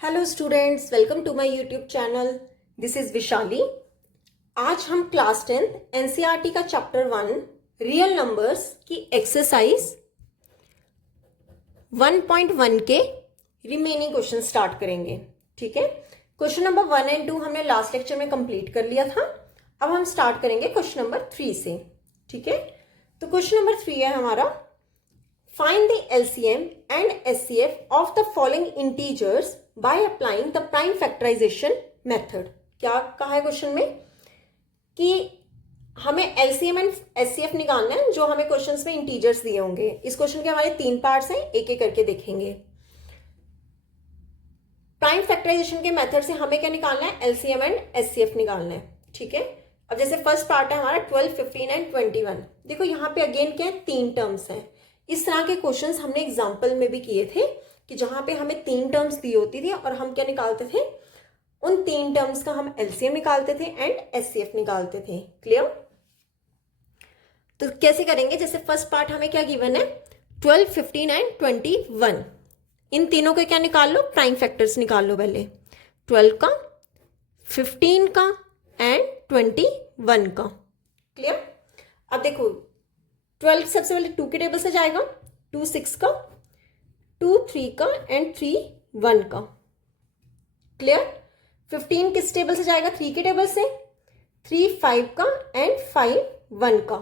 Hello students, welcome to my YouTube channel. This is Vishali. आज हम class 10 NCERT का chapter 1 real numbers की exercise 1.1 के रिमेनिंग क्वेश्चन स्टार्ट करेंगे। ठीक है, क्वेश्चन नंबर 1 एंड 2 हमने लास्ट लेक्चर में कंप्लीट कर लिया था। अब हम स्टार्ट करेंगे क्वेश्चन नंबर 3 से। ठीक है, तो क्वेश्चन नंबर 3 है हमारा, find the LCM and SCF of the following integers by applying the prime factorization method। क्या कहा है क्वेश्चन में कि हमें LCM एंड SCF निकालना है जो हमें क्वेश्चंस में इंटीजर्स दिए होंगे। इस क्वेश्चन के हमारे 3 पार्ट्स हैं, एक एक करके देखेंगे। प्राइम फैक्टराइजेशन के मेथड से हमें क्या निकालना है, LCM एंड SCF निकालना है। ठीक है, अब जैसे फर्स्ट पार्ट है हमारा 12, 15 एंड 21। देखो यहाँ पे अगेन क्या है, 3 टर्म्स हैं। इस तरह के क्वेश्चंस हमने एग्जाम्पल में भी किए थे कि जहां पे हमें 3 टर्म्स दी होती थी और हम क्या निकालते थे, उन 3 टर्म्स का हम एलसीएम निकालते थे एंड एचसीएफ निकालते थे। क्लियर? तो कैसे करेंगे, जैसे फर्स्ट पार्ट हमें क्या गिवन है, 12, 15 एंड 21। इन तीनों के क्या निकाल लो, प्राइम फैक्टर्स निकाल लो पहले। 12 का, 15 का एंड 21 का। क्लियर? अब देखो 12 सबसे पहले 2 के टेबल से जाएगा, 2 6 का, 2 3 का एंड 3 1 का। क्लियर? 15 किस टेबल से जाएगा, 3 के टेबल से, 3 5 का एंड 5 1 का।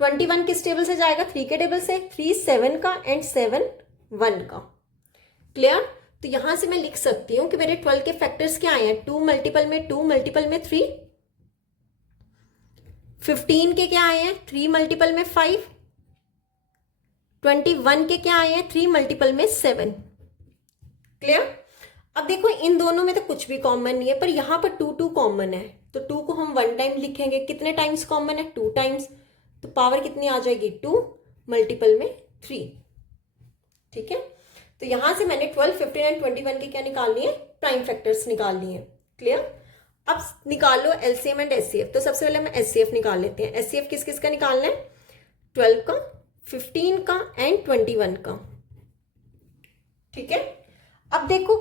21 किस टेबल से जाएगा, 3 के टेबल से, 3 7 का एंड 7 1 का। क्लियर? तो यहां से मैं लिख सकती हूं कि मेरे 12 के फैक्टर्स क्या आए हैं, 2 मल्टीपल में 2 मल्टीपल में 3। 15 के क्या आए हैं, 3 मल्टीपल में 5। 21 के क्या आए हैं, 3 मल्टीपल में 7। क्लियर? अब देखो इन दोनों में तो कुछ भी कॉमन नहीं है, पर यहां पर 2 2 कॉमन है, तो 2 को हम 1 टाइम लिखेंगे। कितने टाइम्स कॉमन है, 2 टाइम्स, तो पावर कितनी आ जाएगी, 2 मल्टीपल में 3। ठीक है, तो यहां से मैंने 12, 15 एंड 21 के क्या निकालनी है, प्राइम फैक्टर्स निकालनी है। क्लियर? अब निकालो एलसीएम एंड एचसीएफ। तो सबसे पहले हम एचसीएफ निकाल लेते हैं। एचसीएफ किस किस का निकालना है, 12 का, 15 का एंड 21 का। ठीक है, अब देखो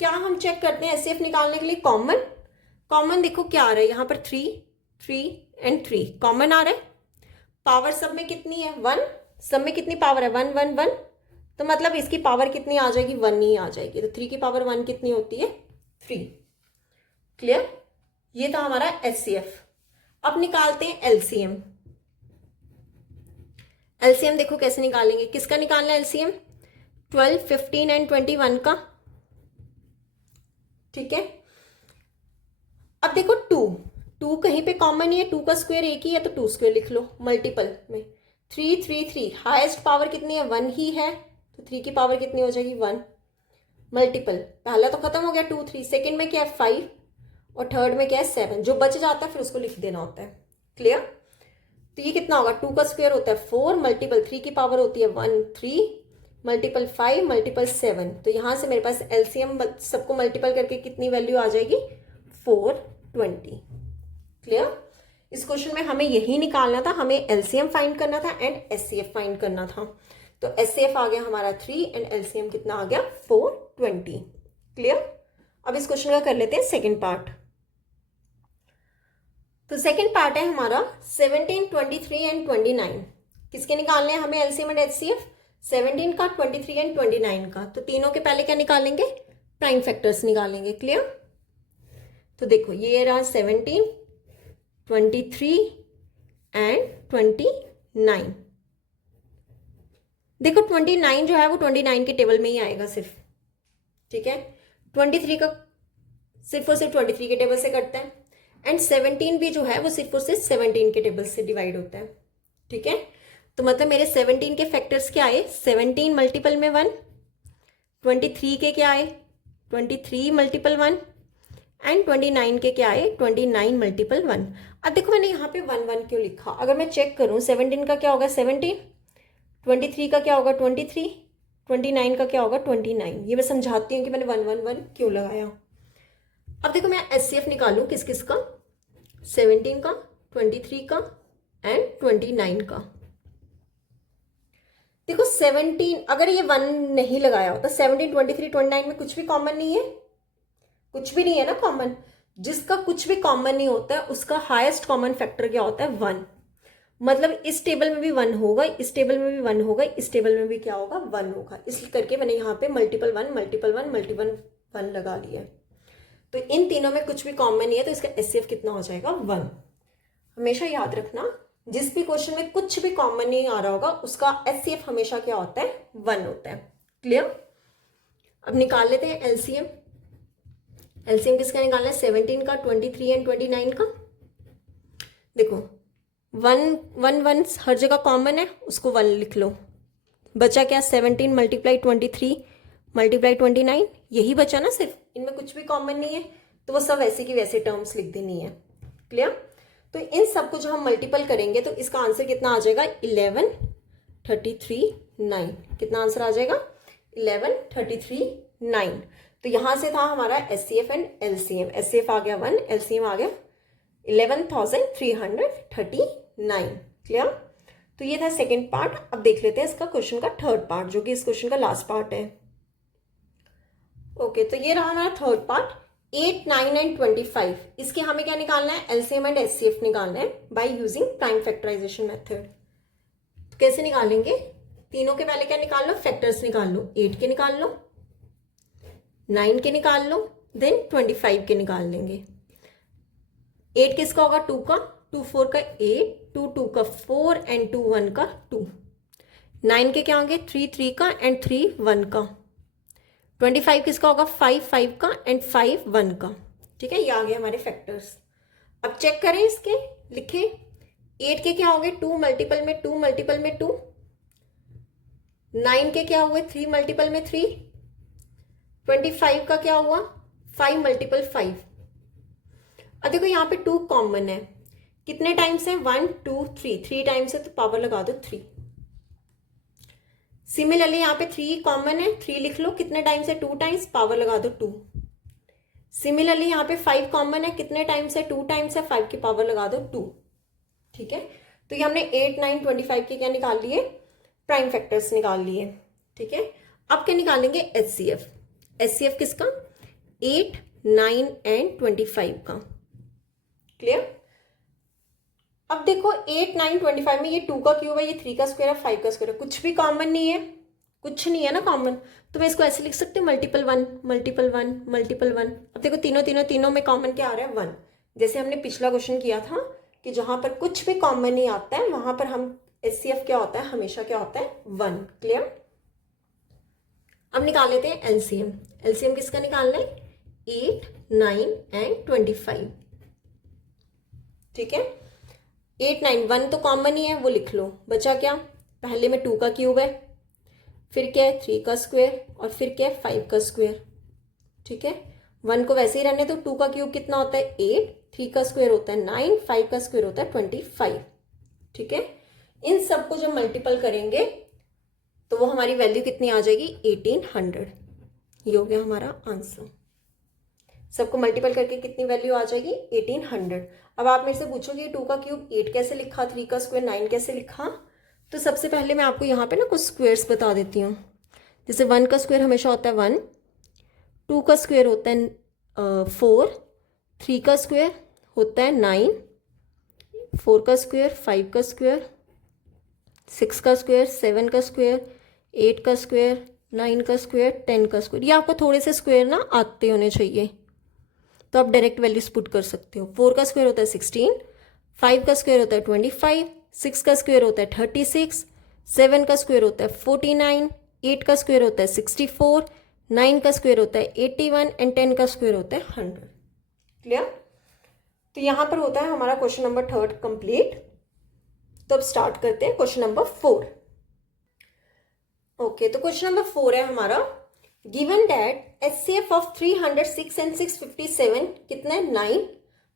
क्या हम चेक करते हैं एचसीएफ निकालने के लिए, कॉमन देखो क्या आ रहा है, यहां पर 3 3 एंड 3 कॉमन आ रहा है। पावर सब में कितनी है, 1। सब में कितनी पावर है, 1 1 1, तो मतलब इसकी पावर कितनी आ जाएगी, 1 ही आ जाएगी। तो 3 की पावर 1 कितनी होती है, 3। क्लियर? ये था हमारा एचसीएफ। अब निकालते हैं एलसीएम। एलसीएम देखो कैसे निकालेंगे, किसका निकालना है एलसीएम, 12, 15 एंड 21 का। ठीक है, अब देखो 2 कहीं पे कॉमन ही है, 2 का स्क्वायर एक ही है, तो 2 स्क्वायर लिख लो मल्टीपल में। 3 3 3 हाईएस्ट पावर कितनी है, 1 ही है, तो 3 की पावर कितनी हो जाएगी, 1 मल्टीपल। पहला तो खत्म हो गया 2 3, सेकेंड में क्या है 5 और थर्ड में क्या है 7। जो बच जाता है फिर उसको लिख देना होता है। क्लियर? तो ये कितना होगा, 2 का स्क्वायर होता है 4 मल्टीपल 3 की पावर होती है 1 3 मल्टीपल 5 मल्टीपल 7। तो यहां से मेरे पास एलसीएम सबको मल्टीपल करके कितनी वैल्यू आ जाएगी, 420। क्लियर? इस क्वेश्चन में हमें यही निकालना था, हमें एलसीएम फाइंड करना था एंड एचसीएफ फाइंड करना था। तो एचसीएफ आ गया हमारा 3 एंड एलसीएम कितना आ गया, 420। क्लियर? अब इस क्वेश्चन का कर लेते हैं सेकेंड पार्ट। तो सेकेंड पार्ट है हमारा 17, 23 एंड 29। किसके निकालने हैं हमें एलसीएम एंड एचसीएफ, 17 का, 23 एंड 29 का। तो तीनों के पहले क्या निकालेंगे, प्राइम फैक्टर्स निकालेंगे। क्लियर? तो देखो ये रहा 17, 23 एंड 29। देखो 29 जो है वो 29 के टेबल में ही आएगा सिर्फ। ठीक है, 23 का सिर्फ और सिर्फ 23 के टेबल से करता है, एंड 17 भी जो है वो सिर्फ और सिर्फ 17 के टेबल से डिवाइड होता है। ठीक है, तो मतलब मेरे 17 के फैक्टर्स क्या आए, 17 मल्टीपल में 1। 23 के क्या आए, 23 मल्टीपल 1 एंड 29 के क्या आए, 29 मल्टीपल 1। अब देखो मैंने यहाँ पे 1 1 क्यों लिखा, अगर मैं चेक करूँ 17 का क्या होगा 17, 23 का क्या होगा 23, 29 का क्या होगा 29। ये मैं समझाती हूँ कि मैंने 1 1 1 क्यों लगाया। अब देखो मैं एचसीएफ निकालूं किस किस का, 17 का, 23 का एंड 29 का। देखो 17, अगर ये 1 नहीं लगाया होता, 17, 23, 29 में कुछ भी कॉमन नहीं है, कुछ भी नहीं है ना कॉमन। जिसका कुछ भी कॉमन नहीं होता है उसका हाईएस्ट कॉमन फैक्टर क्या होता है? 1। मतलब इस टेबल में भी 1 होगा, इस टेबल में भी 1 होगा, इस टेबल में भी क्या होगा? 1 होगा। इसलिए करके मैंने यहाँ पे मल्टीपल 1 मल्टीपल 1 मल्टीपल 1 लगा लिया है। तो इन तीनों में कुछ भी कॉमन नहीं है, तो इसका एचसीएफ कितना हो जाएगा? 1। हमेशा याद रखना, जिस भी क्वेश्चन में कुछ भी कॉमन नहीं आ रहा होगा उसका एचसीएफ हमेशा क्या होता है? 1 होता है। क्लियर? अब निकाल लेते हैं एलसीएम। एलसीएम किसका निकालना है? 17 का, 23 एंड 29 का। देखो 1 हर जगह कॉमन है, उसको 1 लिख लो। बचा क्या? 17 मल्टीप्लाई 23 मल्टीप्लाई 29, यही बचा ना सिर्फ, इनमें कुछ भी कॉमन नहीं है, तो वो सब वैसे की वैसे टर्म्स लिख देनी है। क्लियर? तो इन सब को जो हम मल्टीपल करेंगे तो इसका आंसर कितना आ जाएगा? 11, 33, 9। कितना आंसर आ जाएगा? 11, 33, 9। तो यहां से था हमारा एचसीएफ एंड एलसीएम। एचसीएफ आ गया 1, एलसीएम आ गया 11,339। क्लियर? तो ये था सेकेंड पार्ट। अब देख लेते हैं इसका क्वेश्चन का थर्ड पार्ट, जो कि इस क्वेश्चन का लास्ट पार्ट है। ओके, तो ये रहा हमारा थर्ड पार्ट। 8, 9 एंड 25, इसके हमें क्या निकालना है? एलसीएम एंड एचसीएफ निकालना है by using prime factorisation method. तो कैसे निकालेंगे? तीनों के पहले क्या निकाल लो? फैक्टर्स निकाल लो। 8 के निकाल लो, 9 के निकाल लो, देन 25 के निकाल लेंगे। 8 किसका होगा? 2 का, 2 4 का 8, 2 2 का 4 एंड 2 1 का 2। 9 के क्या होंगे? 3 3 का एंड 3 1 का। 25 किसका होगा? 5 5 का एंड 5 1 का। ठीक है, ये आ गए हमारे फैक्टर्स। अब चेक करें इसके, लिखे 8 के क्या होंगे? 2 मल्टीपल में 2 मल्टीपल में 2। 9 के क्या हुए? 3 मल्टीपल में 3। 25 का क्या हुआ? 5 मल्टीपल 5। अब देखो यहाँ पे 2 कॉमन है, कितने टाइम्स है? 1 2 3, 3 टाइम्स है तो पावर लगा दो 3। सिमिलरली यहाँ पे 3 कॉमन है, 3 लिख लो, कितने टाइम्स है? 2 टाइम्स, पावर लगा दो 2। सिमिलरली यहाँ पे 5 कॉमन है, कितने टाइम्स है? 2 टाइम्स है, 5 की पावर लगा दो 2। ठीक है, तो ये हमने 8 9 25 के क्या निकाल लिए? प्राइम फैक्टर्स निकाल लिए। ठीक है, अब क्या निकालेंगे? एचसीएफ। एचसीएफ किसका? 8 9 एंड 25 का। क्लियर? अब देखो 8 9 25 में ये 2 का क्यूब है, ये 3 का स्क्वायर है, 5 का स्क्वायर है, कुछ भी कॉमन नहीं है, कुछ नहीं है ना कॉमन, तो मैं इसको ऐसे लिख सकती हूँ मल्टीपल 1 मल्टीपल 1 मल्टीपल 1। अब देखो तीनों में कॉमन क्या आ रहा है? 1। जैसे हमने पिछला क्वेश्चन किया था कि जहां पर कुछ भी कॉमन नहीं आता है वहां पर हम एचसीएफ क्या होता है? हमेशा क्या होता है? 1। क्लियर? अब निकाल लेते हैं एलसीएम। एलसीएम किसका निकालना है? 8 9 एंड 25। ठीक है, 8 9 1 तो कॉमन ही है, वो लिख लो। बचा क्या? पहले में 2 का क्यूब है, फिर क्या है? 3 का स्क्वायर, और फिर क्या है? 5 का स्क्वायर। ठीक है, 1 को वैसे ही रहने दो। 2 का क्यूब कितना होता है? 8, 3 का स्क्वायर होता है 9, 5 का स्क्वायर होता है 25। ठीक है, इन सबको जब मल्टीपल करेंगे तो वो हमारी वैल्यू कितनी आ जाएगी? 1800। ये हो गया हमारा आंसर। सबको मल्टीपल करके कितनी वैल्यू आ जाएगी? 1800। अब आप मेरे से पूछोगे 2 का क्यूब 8 कैसे लिखा, 3 का स्क्वायर 9 कैसे लिखा? तो सबसे पहले मैं आपको यहाँ पे ना कुछ स्क्वायर्स बता देती हूँ। जैसे 1 का स्क्वायर हमेशा होता है 1, 2 का स्क्वायर होता है 4, 3 का स्क्वायर होता है 9, 4 का स्क्वायर 5 का स्क्वायर, 6 का स्क्वायर 7 का स्क्वायर, 8 का स्क्वायर 9 का स्क्वायर, 10 का स्क्वायर। ये आपको थोड़े से स्क्वायर ना आते होने चाहिए, तो आप डायरेक्ट वैल्यूज पुट कर सकते हो। 4 का स्क्वायर होता है 16, 5 का स्क्वायर होता है 25, 6 का स्क्वायर होता है 36, 7 का स्क्वायर होता है 49, 8 का स्क्वायर होता है 64, 9 का स्क्वायर होता है 81 एंड 10 का स्क्वायर होता है 100। क्लियर? तो यहाँ पर होता है हमारा क्वेश्चन नंबर 3 कंप्लीट। तो अब स्टार्ट करते हैं क्वेश्चन नंबर 4। ओके, तो क्वेश्चन नंबर 4 है हमारा, given that HCF of 306 and 657 कितना है? 9।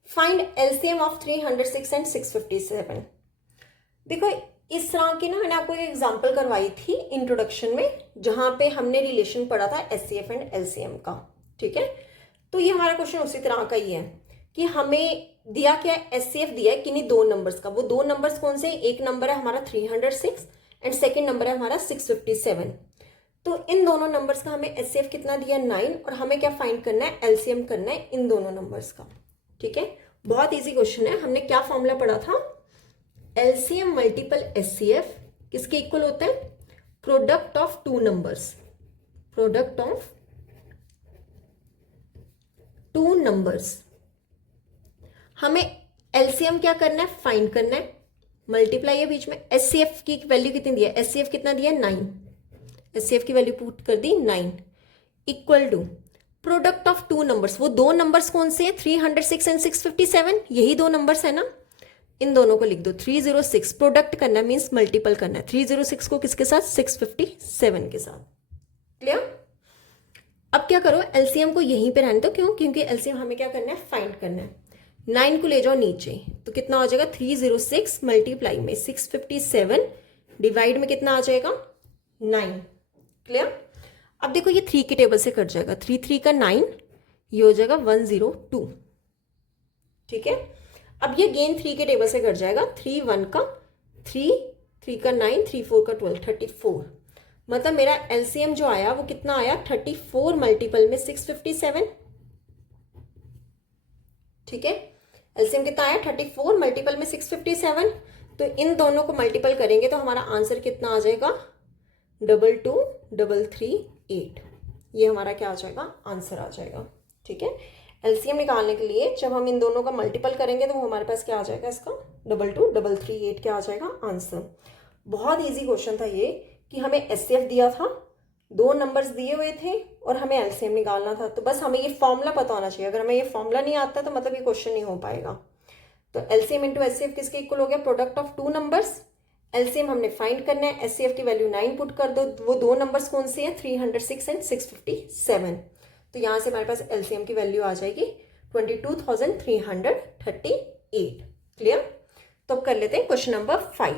Find LCM of 306 and 657। देखो इस तरह की ना मैंने आपको एक एग्जांपल करवाई थी इंट्रोडक्शन में, जहां पे हमने रिलेशन पढ़ा था एचसीएफ एंड एलसीएम का। ठीक है, तो ये हमारा क्वेश्चन उसी तरह का ही है कि हमें दिया क्या है? एचसीएफ दिया है किन्हीं 2 नंबर्स का। वो 2 नंबर्स कौन से? एक नंबर है हमारा 306, एंड सेकेंड नंबर है हमारा 657। तो इन दोनों नंबर्स का हमें एचसीएफ कितना दिया 9, और हमें क्या फाइंड करना है, एलसीएम करना है इन दोनों नंबर्स का। ठीक है, बहुत इजी क्वेश्चन है। हमने क्या फॉर्मूला पढ़ा था, एलसीएम मल्टीपल एचसीएफ किसके इक्वल होता है, product of two numbers, product of two numbers. हमें एलसीएम क्या करना है, फाइंड करना है, मल्टीप्लाई है बीच में। एचसीएफ की वैल्यू कितनी दी है, एचसीएफ कितना दिया 9, एचसीएफ की वैल्यू पुट कर दी 9, equal to product of two numbers. वो दो नंबर्स कौन से हैं, 306 एंड 657, यही दो नंबर्स है ना, इन दोनों को लिख दो। 306 प्रोडक्ट करना मीन्स मल्टीपल करना है, 306 को किसके साथ, 657 के साथ। क्लियर। अब क्या करो, एलसीएम को यहीं पे रहने दो, क्यों, क्योंकि एलसीएम हमें क्या करना है, फाइंड करना है। 9 को ले जाओ नीचे, तो कितना हो जाएगा, 306 मल्टीप्लाई में 657 डिवाइड में कितना आ जाएगा 9। क्लियर। अब देखो ये 3 के टेबल से कट जाएगा, 3 3 का 9, ये हो जाएगा 102। ठीक है, अब ये गेन 3 के टेबल से कट जाएगा, 3 1 का 3, 3 का 9, 3 4 का 12, 34। मतलब मेरा एलसीएम जो आया वो कितना आया, 34 मल्टीपल में 657। ठीक है, एलसीएम कितना आया, 34 मल्टीपल में 657। तो इन दोनों को मल्टीपल करेंगे तो हमारा आंसर कितना आ जाएगा, 22338। ये हमारा क्या आ जाएगा, आंसर आ जाएगा। ठीक है, एलसीएम निकालने के लिए जब हम इन दोनों का मल्टीपल करेंगे तो हमारे पास क्या आ जाएगा, इसका 22338 क्या आ जाएगा आंसर। बहुत इजी क्वेश्चन था ये, कि हमें एचसीएफ दिया था, दो नंबर्स दिए हुए थे और हमें एलसीएम निकालना था। तो बस हमें ये फॉर्मूला पता होना चाहिए। अगर हमें ये फॉर्मूला नहीं आता तो मतलब ये क्वेश्चन नहीं हो पाएगा। तो एलसीएम इंटू एचसीएफ किसके इक्वल हो गया, product of two numbers. LCM हमने फाइंड करना है, एचसीएफ की वैल्यू 9 पुट कर दो। वो दो नंबर्स कौन से हैं, 306 एंड 657। तो यहाँ से हमारे पास एलसीएम की वैल्यू आ जाएगी 22,338। क्लियर। तो अब कर लेते हैं क्वेश्चन नंबर 5।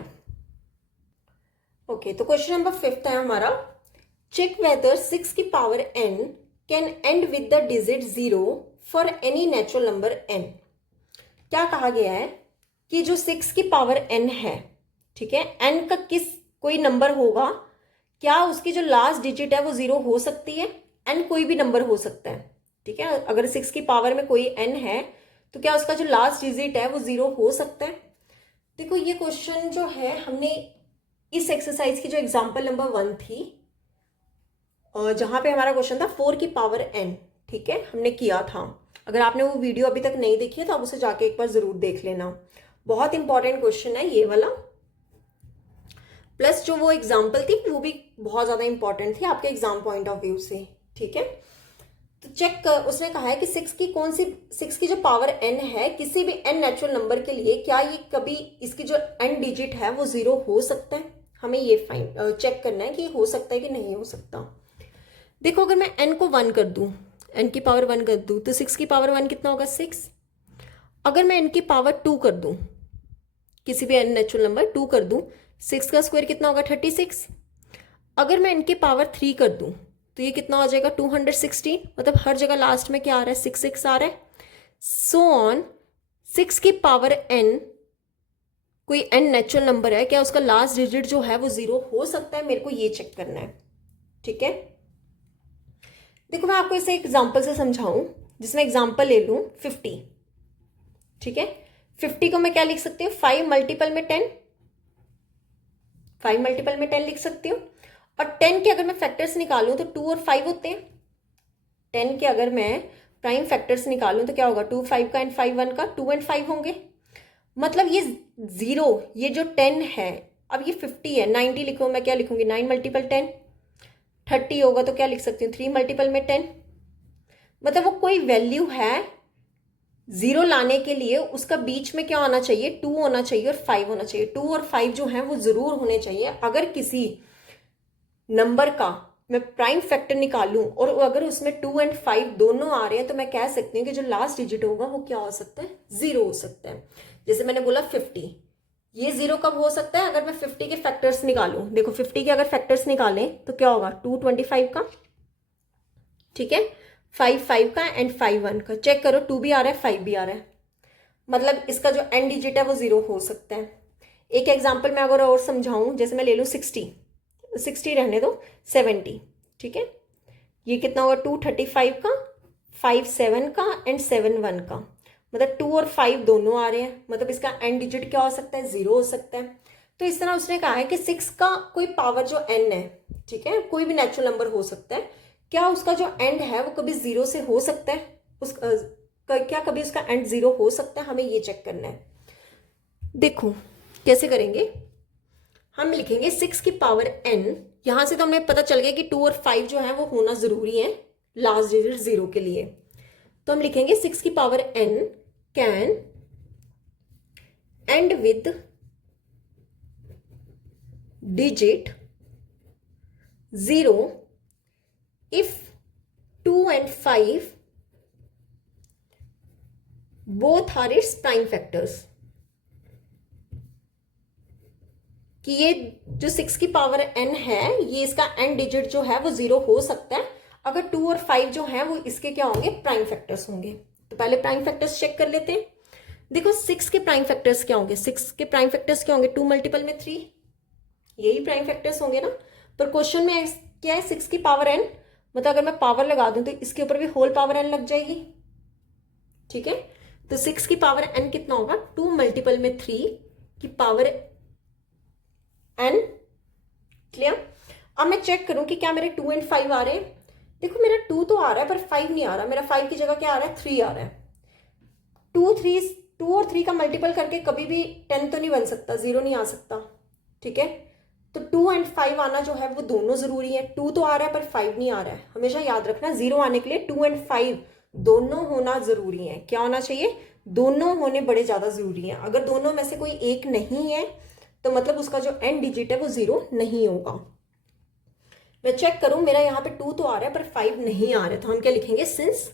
ओके, तो क्वेश्चन नंबर 5 है हमारा, चेक वेदर 6 की power n can and with the digit 0 for any natural number n। क्या कहा गया है कि जो 6 की पावर n है, ठीक है, n का कोई नंबर होगा, क्या उसकी जो लास्ट डिजिट है वो 0 हो सकती है, n कोई भी नंबर हो सकता है। ठीक है, अगर 6 की पावर में कोई n है तो क्या उसका जो लास्ट डिजिट है वो 0 हो सकता है। देखो ये क्वेश्चन जो है, हमने इस एक्सरसाइज की जो एग्जाम्पल नंबर 1 थी, और जहां पे हमारा क्वेश्चन था 4 की पावर n, ठीक है, हमने किया था। अगर आपने वो वीडियो अभी तक नहीं देखी है तो आप उसे जाके एक बार जरूर देख लेना। बहुत इंपॉर्टेंट क्वेश्चन है ये वाला, प्लस जो वो एग्जाम्पल थी वो भी बहुत ज्यादा इंपॉर्टेंट थी आपके एग्जाम पॉइंट ऑफ व्यू से। ठीक है, तो चेक उसने कहा है कि 6 की जो पावर n है, किसी भी n नेचुरल नंबर के लिए क्या ये कभी इसकी जो n डिजिट है वो 0 हो सकता है। हमें ये चेक करना है कि हो सकता है कि नहीं हो सकता। देखो अगर मैं n को 1 कर दूं, n की पावर 1 कर दूं, तो 6 की पावर 1 कितना होगा 6। अगर मैं n की पावर 2 कर दूं, किसी भी n नेचुरल नंबर 2 कर दूं, 6 का स्क्वायर कितना होगा 36। अगर मैं n की पावर 3 कर दूं तो ये कितना हो जाएगा 216। मतलब हर जगह लास्ट में क्या आ रहा है, 6 6 आ रहा है। सो ऑन 6 की पावर n कोई n नेचुरल नंबर है, क्या उसका लास्ट डिजिट जो है वो 0 हो सकता है, मेरे को ये चेक करना है। ठीक है, देखो मैं आपको इसे एग्जाम्पल से समझाऊं, जिसमें एग्जाम्पल ले लूं 50। ठीक है, 50 को मैं क्या लिख सकती हूँ, 5 मल्टीपल में 10, 5 मल्टीपल में 10 लिख सकती हूँ। और 10 के अगर मैं फैक्टर्स निकालूं तो 2 और 5 होते हैं। 10 के अगर मैं प्राइम फैक्टर्स निकालूं तो क्या होगा, 2 5 का एंड 5 1 का, 2 एंड 5 होंगे। मतलब ये 0, ये जो 10 है, अब ये 50 है, 90 लिखूं, मैं क्या लिखूंगी 9 मल्टीपल 10। 30 होगा तो क्या लिख सकती हूँ 3 मल्टीपल में 10। मतलब वो कोई वैल्यू है, 0 लाने के लिए उसका बीच में क्या होना चाहिए, 2 होना चाहिए और 5 होना चाहिए। 2 और 5 जो है वो जरूर होने चाहिए। अगर किसी नंबर का मैं प्राइम फैक्टर निकालूं और अगर उसमें 2 एंड 5 दोनों आ रहे हैं तो मैं कह सकती हूँ कि जो लास्ट डिजिट होगा वो क्या हो सकता है, 0 हो सकता है। जैसे मैंने बोला 50, ये 0 कब हो सकता है, अगर मैं 50 के फैक्टर्स निकालूं। देखो 50 के अगर फैक्टर्स निकालें तो क्या होगा, 2 25 का, ठीक है, 5 5 का एंड 5 1 का। चेक करो 2 भी आ रहा है 5 भी आ रहा है, मतलब इसका जो एंड डिजिट है वो 0 हो सकता है। एक एग्जाम्पल मैं अगर और समझाऊं, जैसे मैं ले लूँ 60 रहने दो, 70, ठीक है। ये कितना होगा 235 का, 5 7 का एंड 7 1 का, मतलब 2 और 5 दोनों आ रहे हैं, मतलब इसका एंड डिजिट क्या हो सकता है, 0 हो सकता है। तो इस तरह उसने कहा है कि 6 का कोई पावर जो n है, ठीक है, कोई भी नेचुरल नंबर हो सकता है, क्या उसका जो एंड है वो कभी 0 से हो सकता है, क्या कभी उसका एंड 0 हो सकता है, हमें ये चेक करना है। देखो कैसे करेंगे, हम लिखेंगे 6 की पावर n, यहां से तो हमें पता चल गया कि 2 और 5 जो है वो होना जरूरी है लास्ट डिजिट 0 के लिए। तो हम लिखेंगे 6 की power n can and with digit 0 if 2 and 5 both are its prime factors। कि ये जो 6 की पावर n है, ये इसका n डिजिट जो है वो 0 हो सकता है अगर 2 और 5 जो है वो इसके क्या होंगे, प्राइम फैक्टर्स होंगे। तो पहले प्राइम फैक्टर्स चेक कर लेते हैं। देखो 6 के प्राइम फैक्टर्स क्या होंगे, 6 के प्राइम फैक्टर्स क्या होंगे, 2 मल्टीपल में 3, यही प्राइम फैक्टर्स होंगे ना। पर क्वेश्चन में क्या है, 6 की पावर n, मतलब अगर मैं पावर लगा दूं तो इसके ऊपर भी होल पावर n लग जाएगी, ठीक है। तो 6 की पावर n कितना होगा, 2 मल्टीपल में 3 की पावर n, क्लियर। अब मैं चेक करूं कि क्या मेरे 2 एंड 5 आ रहे हैं। देखो मेरा 2 तो आ रहा है पर 5 नहीं आ रहा, मेरा 5 की जगह क्या आ रहा है, 3 आ रहा है। 2 और 3 का मल्टीपल करके कभी भी 10 तो नहीं बन सकता, 0 नहीं आ सकता, ठीक है। तो 2 एंड 5 आना जो है वो दोनों जरूरी है। 2 तो आ रहा है पर 5 नहीं आ रहा है, हमेशा याद रखना 0 आने के लिए 2 एंड 5 दोनों होना जरूरी है। क्या होना चाहिए, दोनों होने बड़े ज्यादा जरूरी है। अगर दोनों में से कोई एक नहीं है तो मतलब उसका जो एंड डिजिट है वो 0 नहीं होगा। मैं चेक करूं, मेरा यहाँ पे 2 तो आ रहा है पर 5 नहीं आ रहा है, तो हम क्या लिखेंगे, since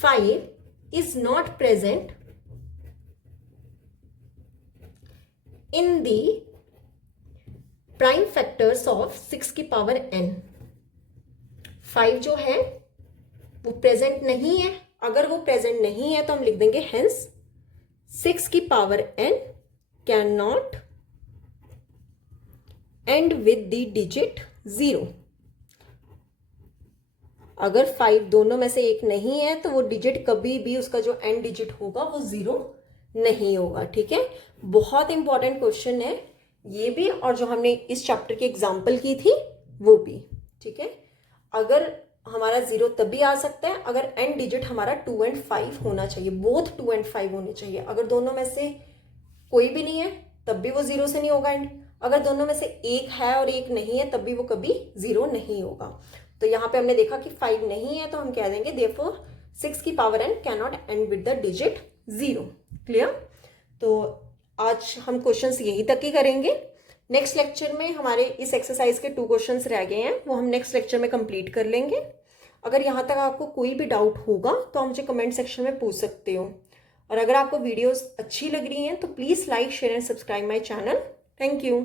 5 is not present in the prime factors of 6 की पावर n, 5 जो है वो प्रेजेंट नहीं है। अगर वो प्रेजेंट नहीं है तो हम लिख देंगे हेंस 6 की power n can not and with the digit 0। अगर 5 दोनों में से एक नहीं है तो वो डिजिट कभी भी, उसका जो एंड डिजिट होगा वो 0 नहीं होगा, ठीक है। बहुत इंपॉर्टेंट क्वेश्चन है ये भी, और जो हमने इस चैप्टर की एग्जाम्पल की थी वो भी, ठीक है। अगर हमारा 0 तभी आ सकता है अगर एंड डिजिट हमारा 2 एंड 5 होना चाहिए, बोथ 2 एंड 5 होने चाहिए। अगर दोनों में से कोई भी नहीं है तब भी वो 0 से नहीं होगा एंड, अगर दोनों में से एक है और एक नहीं है तब भी वो कभी 0 नहीं होगा। तो यहाँ पे हमने देखा कि 5 नहीं है तो हम कह देंगे देयरफॉर 6 की power n can not and with the digit 0, clear. तो आज हम क्वेश्चंस यही तक ही करेंगे। नेक्स्ट लेक्चर में हमारे इस एक्सरसाइज के 2 क्वेश्चंस रह गए हैं, वो हम नेक्स्ट लेक्चर में कंप्लीट कर लेंगे। अगर यहाँ तक आपको कोई भी डाउट होगा तो आप मुझे कमेंट सेक्शन में पूछ सकते हो। और अगर आपको वीडियोस अच्छी लग रही हैं तो please like share and subscribe my channel. Thank you.